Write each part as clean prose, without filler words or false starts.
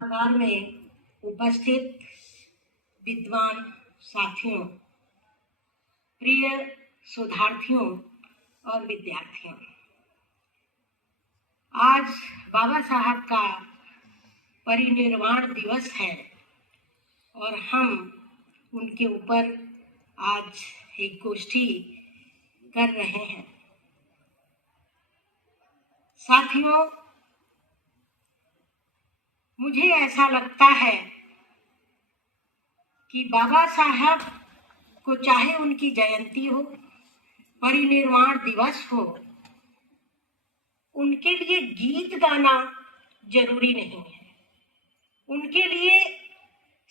सभागार में उपस्थित विद्वान साथियों, प्रिय शोधार्थियों और विद्यार्थियों, आज बाबा साहब का परिनिर्वाण दिवस है और हम उनके ऊपर आज एक गोष्ठी कर रहे हैं। साथियों, मुझे ऐसा लगता है कि बाबा साहब को चाहे उनकी जयंती हो, परिनिर्वाण दिवस हो, उनके लिए गीत गाना जरूरी नहीं है। उनके लिए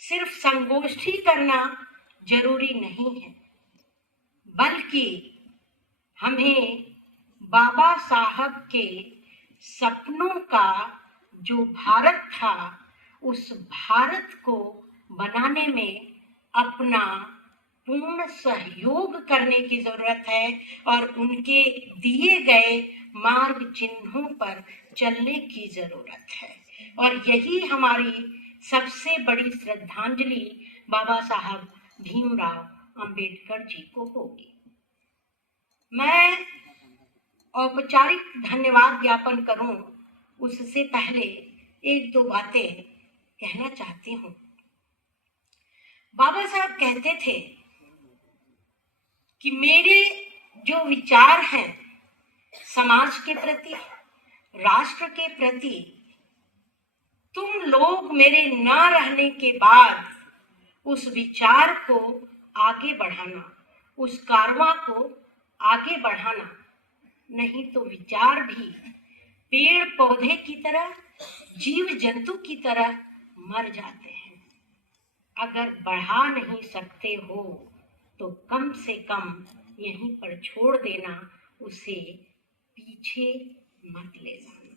सिर्फ संगोष्ठी करना जरूरी नहीं है, बल्कि हमें बाबा साहब के सपनों का जो भारत था, उस भारत को बनाने में अपना पूर्ण सहयोग करने की जरूरत है और उनके दिए गए मार्ग चिन्हों पर चलने की जरूरत है। और यही हमारी सबसे बड़ी श्रद्धांजलि बाबा साहब भीमराव अंबेडकर जी को होगी। मैं औपचारिक धन्यवाद ज्ञापन करूं, उससे पहले एक दो बातें कहना चाहती हूं। बाबा साहब कहते थे कि मेरे जो विचार हैं समाज के प्रति, राष्ट्र के प्रति, तुम लोग मेरे ना रहने के बाद उस विचार को आगे बढ़ाना, उस कारवां को आगे बढ़ाना, नहीं तो विचार भी पेड़ पौधे की तरह, जीव जंतु की तरह मर जाते हैं। अगर बढ़ा नहीं सकते हो तो कम से कम यहीं पर छोड़ देना, उसे पीछे मत ले जाना।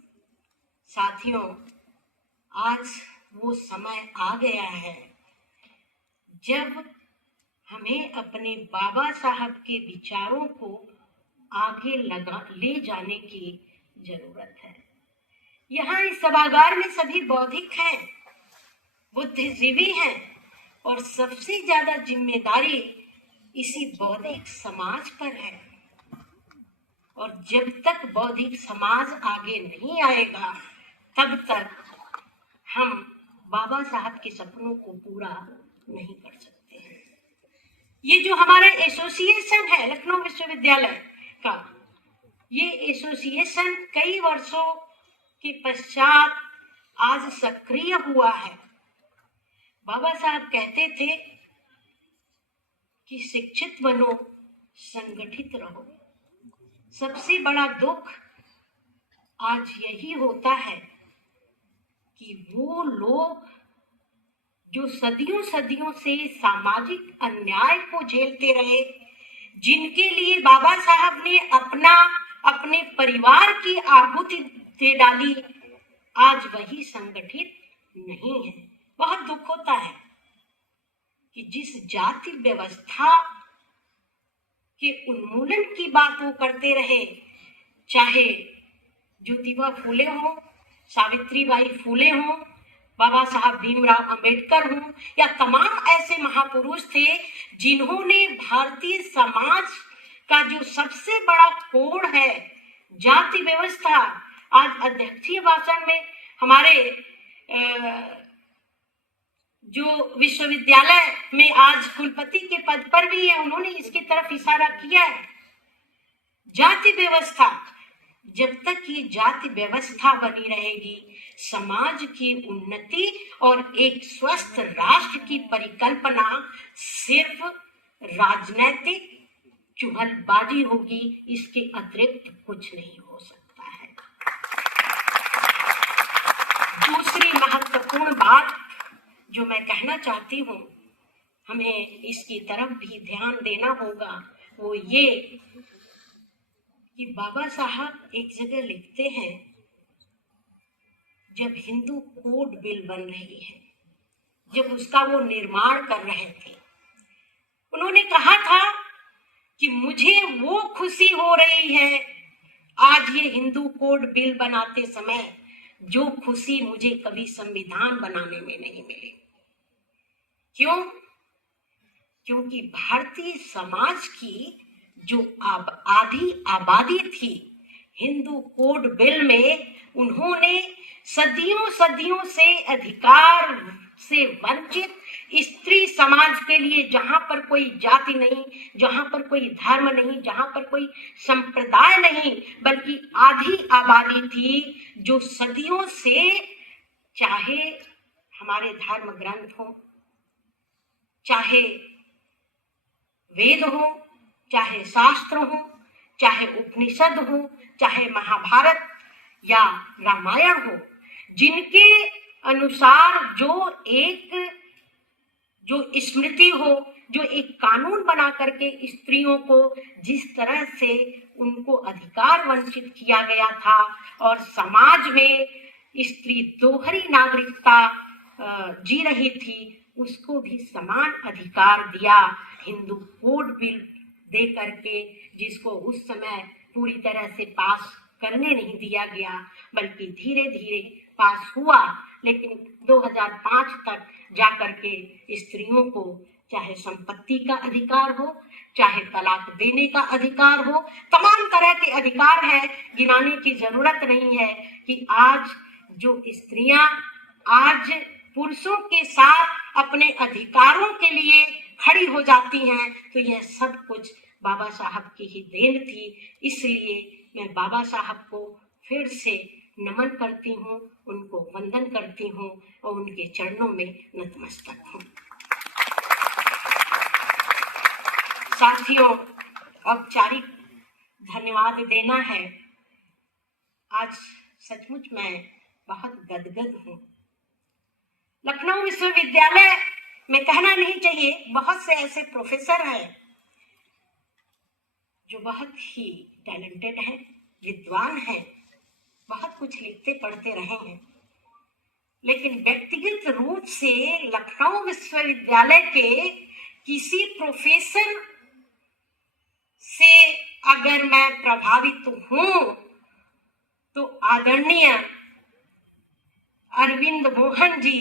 साथियों, आज वो समय आ गया है जब हमें अपने बाबा साहब के विचारों को आगे ले जाने की जरूरत है। यहाँ इस सभागार में सभी बौद्धिक हैं, बुद्धिजीवी हैं और सबसे ज्यादा जिम्मेदारी इसी बौद्धिक समाज पर है। और जब तक बौद्धिक समाज आगे नहीं आएगा, तब तक हम बाबा साहब के सपनों को पूरा नहीं कर सकते हैं। ये जो हमारा एसोसिएशन है लखनऊ विश्वविद्यालय का, ये एसोसिएशन कई वर्षों के पश्चात आज सक्रिय हुआ है। बाबा साहब कहते थे कि शिक्षित बनो, संगठित रहो। सबसे बड़ा दुख आज यही होता है कि वो लोग जो सदियों सदियों से सामाजिक अन्याय को झेलते रहे, जिनके लिए बाबा साहब ने अपने परिवार की आहुति दे डाली, आज वही संगठित नहीं है। बहुत दुख होता है कि जिस जाति व्यवस्था के उन्मूलन की बात वो करते रहे, चाहे ज्योतिबा फूले हो, सावित्रीबाई फूले हो, बाबा साहब भीमराव अंबेडकर हो, या तमाम ऐसे महापुरुष थे जिन्होंने भारतीय समाज का जो सबसे बड़ा कोड है जाति व्यवस्था, आज अध्यक्षीय भाषण में हमारे जो विश्वविद्यालय में आज कुलपति के पद पर भी है, उन्होंने इसकी तरफ इशारा किया है। जाति व्यवस्था, जब तक ये जाति व्यवस्था बनी रहेगी, समाज की उन्नति और एक स्वस्थ राष्ट्र की परिकल्पना सिर्फ राजनीतिक चुगलबाजी होगी, इसके अतिरिक्त कुछ नहीं हो सकता है। दूसरी महत्वपूर्ण बात जो मैं कहना चाहती हूँ, हमें इसकी तरफ भी ध्यान देना होगा, वो ये कि बाबा साहब एक जगह लिखते हैं, जब हिंदू कोड बिल बन रही है, जब उसका वो निर्माण कर रहे थे, उन्होंने कहा था कि मुझे वो खुशी हो रही है आज ये हिंदू कोड बिल बनाते समय, जो खुशी मुझे कभी संविधान बनाने में नहीं मिली। क्यों? क्योंकि भारतीय समाज की जो आधी आबादी थी, हिंदू कोड बिल में उन्होंने सदियों से अधिकार से वंचित स्त्री समाज के लिए, जहां पर कोई जाति नहीं, जहां पर कोई धर्म नहीं, जहां पर कोई संप्रदाय नहीं, बल्कि आधी आबादी थी जो सदियों से, चाहे हमारे धर्म ग्रंथ हो, चाहे वेद हो, चाहे शास्त्र हो, चाहे उपनिषद हो, चाहे महाभारत या रामायण हो, जिनके अनुसार जो स्मृति हो, जो एक कानून बना करके स्त्रियों को जिस तरह से उनको अधिकार वंचित किया गया था और समाज में स्त्री दोहरी नागरिकता जी रही थी, उसको भी समान अधिकार दिया हिंदू कोड बिल दे करके, जिसको उस समय पूरी तरह से पास करने नहीं दिया गया, बल्कि धीरे धीरे पास हुआ। लेकिन 2005 तक जाकर के स्त्रियों को चाहे संपत्ति का अधिकार हो, चाहे तलाक देने का अधिकार हो, तमाम तरह के अधिकार हैं, गिनाने की जरूरत नहीं है कि आज जो स्त्रियां आज पुरुषों के साथ अपने अधिकारों के लिए खड़ी हो जाती हैं, तो यह सब कुछ बाबा साहब की ही देन थी। इसलिए मैं बाबा साहब को फिर से नमन करती हूँ, उनको वंदन करती हूँ और उनके चरणों में नतमस्तक हूँ। साथियों, औपचारिक धन्यवाद देना है। आज सचमुच मैं बहुत गदगद हूँ। लखनऊ विश्वविद्यालय में कहना नहीं चाहिए, बहुत से ऐसे प्रोफेसर हैं जो बहुत ही टैलेंटेड हैं, विद्वान हैं, बहुत कुछ लिखते पढ़ते रहे हैं, लेकिन व्यक्तिगत रूप से लखनऊ विश्वविद्यालय के किसी प्रोफेसर से अगर मैं प्रभावित हूं तो आदरणीय अरविंद मोहन जी,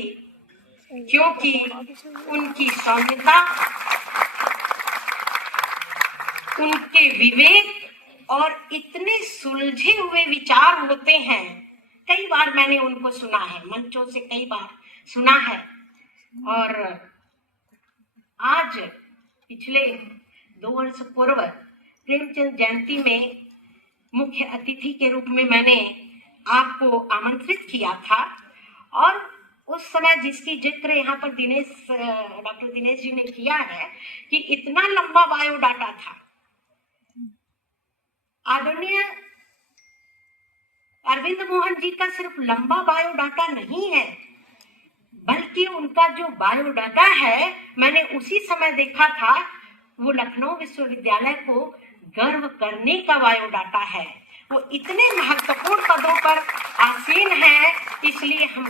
क्योंकि उनकी सौम्यता, उनके विवेक और इतने सुलझे हुए विचार होते हैं। कई बार मैंने उनको सुना है, मंचों से कई बार सुना है, और आज पिछले 2 वर्ष पूर्व प्रेमचंद जयंती में मुख्य अतिथि के रूप में मैंने आपको आमंत्रित किया था, और उस समय जिसकी जिक्र यहाँ पर डॉक्टर दिनेश जी ने किया है कि इतना लंबा बायोडाटा था। आदरणीय अरविंद मोहन जी का सिर्फ लंबा बायोडाटा नहीं है, बल्कि उनका जो बायोडाटा है, मैंने उसी समय देखा था, वो लखनऊ विश्वविद्यालय को गर्व करने का बायोडाटा है। वो इतने महत्वपूर्ण पदों पर आसीन है, इसलिए हम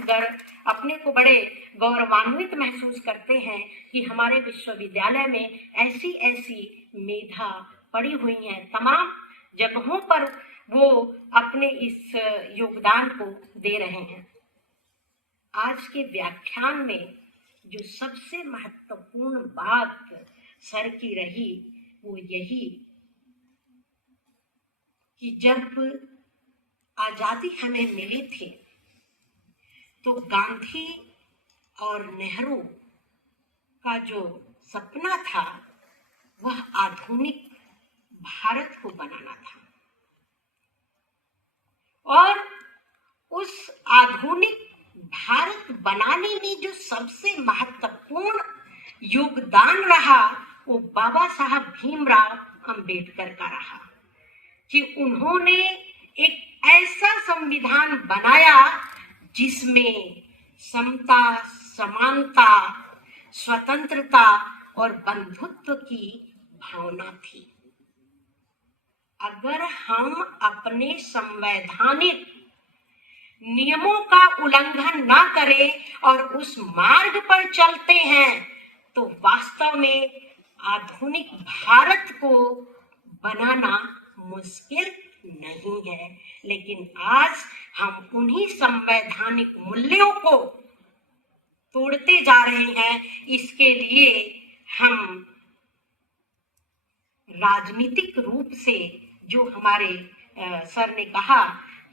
अपने को बड़े गौरवान्वित महसूस करते हैं कि हमारे विश्वविद्यालय में ऐसी मेधा पड़ी हुई है। तमाम जगहों पर वो अपने इस योगदान को दे रहे हैं। आज के व्याख्यान में जो सबसे महत्वपूर्ण बात सर की रही, वो यही कि जब आजादी हमें मिली थी तो गांधी और नेहरू का जो सपना था वह आधुनिक भारत को बनाना था, और उस आधुनिक भारत बनाने में जो सबसे महत्वपूर्ण योगदान रहा वो बाबा साहब भीमराव अंबेडकर का रहा कि उन्होंने एक ऐसा संविधान बनाया जिसमें समता, समानता, स्वतंत्रता और बंधुत्व की भावना थी। अगर हम अपने संवैधानिक नियमों का उल्लंघन ना करें और उस मार्ग पर चलते हैं तो वास्तव में आधुनिक भारत को बनाना मुश्किल नहीं है, लेकिन आज हम उन्हीं संवैधानिक मूल्यों को तोड़ते जा रहे हैं। इसके लिए हम राजनीतिक रूप से, जो हमारे सर ने कहा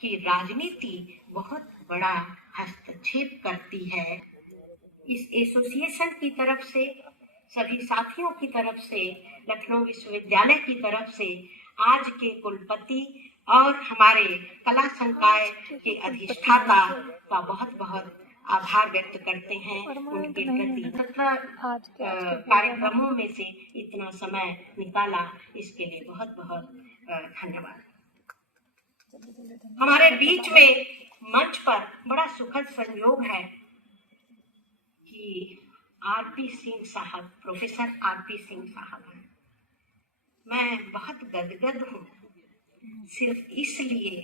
कि राजनीति बहुत बड़ा हस्तक्षेप करती है, इस एसोसिएशन की तरफ से, सभी साथियों की तरफ से, लखनऊ विश्वविद्यालय की तरफ से आज के कुलपति और हमारे कला संकाय के अधिष्ठाता का बहुत बहुत आभार व्यक्त करते हैं उनके प्रति। कार्यक्रमों में से इतना समय निकाला, इसके लिए बहुत बहुत धन्यवाद। हमारे बीच में मंच पर बड़ा सुखद संयोग है कि आरपी सिंह साहब, प्रोफेसर आरपी सिंह साहब हैं। मैं बहुत गदगद हूँ, सिर्फ इसलिए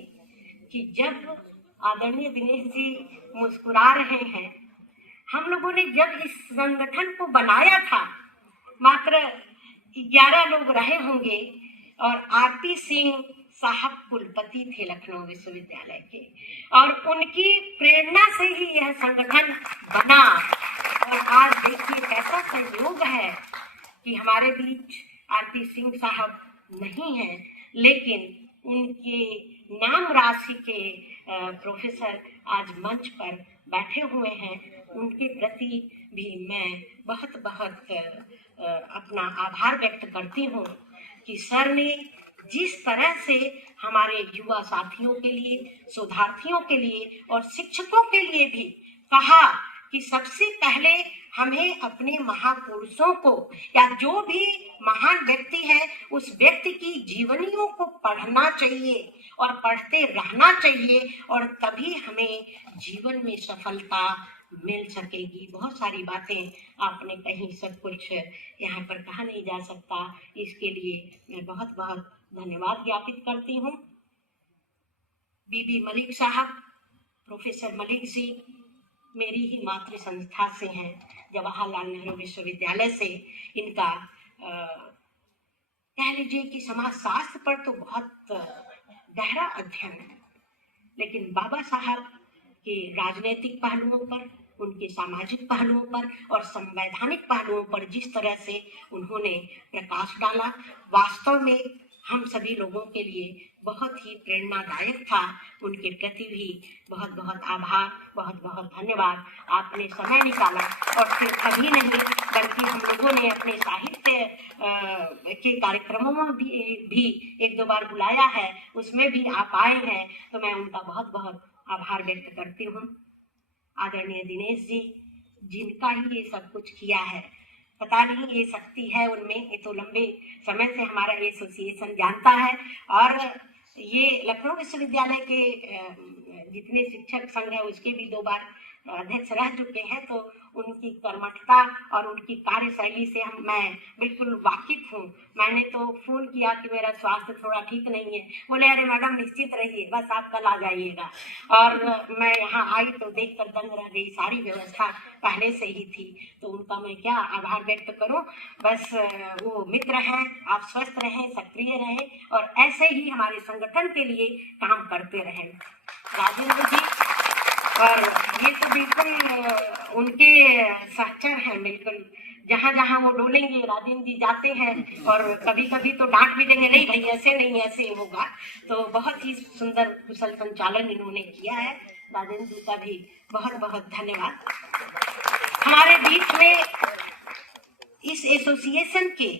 कि जब आदरणीय दिनेश जी मुस्कुरा रहे हैं, हम लोगों ने जब इस संगठन को बनाया था मात्र 11 लोग रहे होंगे और आरपी सिंह साहब कुलपति थे लखनऊ विश्वविद्यालय के, और उनकी प्रेरणा से ही यह संगठन बना। और आज देखिए कैसा संयोग है कि हमारे बीच आरपी सिंह साहब नहीं हैं, लेकिन उनके नाम राशि के प्रोफेसर आज मंच पर बैठे हुए हैं। उनके प्रति भी मैं बहुत बहुत अपना आभार व्यक्त करती हूँ कि सर ने जिस तरह से हमारे युवा साथियों के लिए, शोधार्थियों के लिए और शिक्षकों के लिए भी कहा कि सबसे पहले हमें अपने महापुरुषों को या जो भी महान व्यक्ति है उस व्यक्ति की जीवनियों को पढ़ना चाहिए और पढ़ते रहना चाहिए, और तभी हमें जीवन में सफलता मिल सकेगी। बहुत सारी बातें आपने कही, सब कुछ यहाँ पर कहा नहीं जा सकता। इसके लिए मैं बहुत बहुत धन्यवाद ज्ञापित करती हूँ। बीबी मलिक साहब, प्रोफेसर मलिक जी मेरी ही मातृ संस्था से हैं, जवाहरलाल नेहरू विश्वविद्यालय से। इनका कह लीजिए कि समाज शास्त्र पर तो बहुत गहरा अध्ययन है, लेकिन बाबा साहब के राजनीतिक पहलुओं पर, उनके सामाजिक पहलुओं पर और संवैधानिक पहलुओं पर जिस तरह से उन्होंने प्रकाश डाला, वास्तव में हम सभी लोगों के लिए बहुत ही प्रेरणादायक था। उनके प्रति भी बहुत बहुत आभार, बहुत बहुत धन्यवाद। आपने समय निकाला और सिर्फ अभी नहीं बल्कि हम लोगों ने अपने साहित्य के कार्यक्रमों में भी एक दो बार बुलाया है, उसमें भी आप आए हैं, तो मैं उनका बहुत बहुत आभार व्यक्त करती हूँ। आदरणीय दिनेश जी, जिनका ही ये सब कुछ किया है, पता नहीं ये शक्ति है उनमें, ये तो लंबे समय से हमारा ये एसोसिएशन जानता है। और ये लखनऊ विश्वविद्यालय के जितने शिक्षक संघ है उसके भी 2 बार अध्यक्ष रह चुके हैं, तो उनकी कर्मठता और उनकी कार्यशैली से मैं बिल्कुल वाकिफ हूँ। मैंने तो फोन किया कि मेरा स्वास्थ्य थोड़ा ठीक नहीं है, बोले अरे मैडम निश्चित रहिए, बस आप कल आ जाइएगा। और मैं यहाँ आई तो देखकर दंग रह गई, सारी व्यवस्था पहले से ही थी, तो उनका मैं क्या आभार व्यक्त करूँ। बस वो मित्र हैं, आप स्वस्थ रहें, सक्रिय रहें और ऐसे ही हमारे संगठन के लिए काम करते रहें। राजेंद्र जी, और ये तो बिल्कुल उनके सहचर हैं, बिल्कुल जहाँ जहाँ वो डोलेंगे राजेंद्र जी जाते हैं, और कभी कभी तो डांट भी देंगे, नहीं भाई ऐसे नहीं, ऐसे होगा। तो बहुत ही सुंदर कुशल संचालन इन्होंने किया है। राजेंद्र जी का भी बहुत बहुत धन्यवाद। हमारे बीच में इस एसोसिएशन के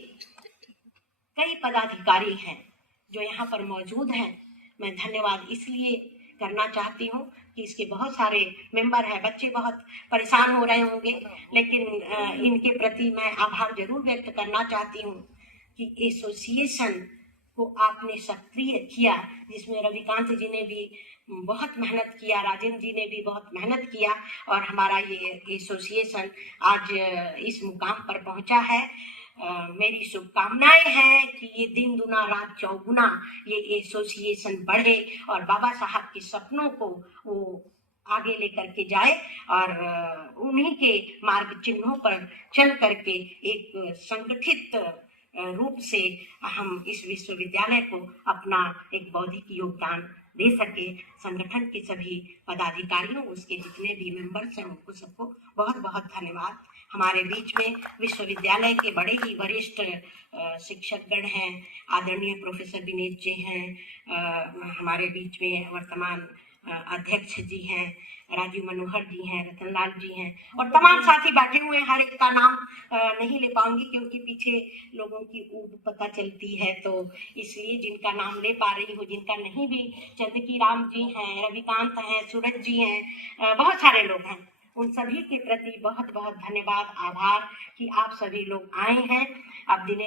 कई पदाधिकारी हैं जो यहाँ पर मौजूद हैं। मैं धन्यवाद इसलिए करना चाहती हूँ कि इसके बहुत सारे मेंबर हैं, बच्चे बहुत परेशान हो रहे होंगे, लेकिन इनके प्रति मैं आभार जरूर व्यक्त करना चाहती हूँ कि एसोसिएशन को आपने सक्रिय किया, जिसमें रविकांत जी ने भी बहुत मेहनत किया, राजेंद्र जी ने भी बहुत मेहनत किया, और हमारा ये एसोसिएशन आज इस मुकाम पर पहुंचा है। मेरी शुभकामनाएं हैं कि ये दिन दुना रात चौगुना ये एसोसिएशन बढ़े और बाबा साहब के सपनों को वो आगे लेकर के जाए, और उन्हीं के मार्ग चिन्हों पर चल करके एक संगठित रूप से हम इस विश्वविद्यालय को अपना एक बौद्धिक योगदान दे सके। संगठन के सभी पदाधिकारियों, उसके जितने भी मेंबर्स हैं, उनको सबको बहुत बहुत धन्यवाद। हमारे बीच में विश्वविद्यालय के बड़े ही वरिष्ठ शिक्षकगण हैं, आदरणीय प्रोफेसर विनेश जी हैं, हमारे बीच में वर्तमान अध्यक्ष जी हैं, राजीव मनोहर जी हैं, रतनलाल जी हैं, और तमाम साथी बैठे हुए हैं। हर एक का नाम नहीं ले पाऊंगी क्योंकि पीछे लोगों की ऊब पता चलती है, तो इसलिए जिनका नाम ले पा रही हूँ, जिनका नहीं भी, चंद्रकी राम जी हैं, रविकांत हैं, सूरज जी हैं, बहुत सारे लोग हैं। उन सभी के प्रति बहुत बहुत धन्यवाद, आभार कि आप सभी लोग आए हैं। अब दिनेश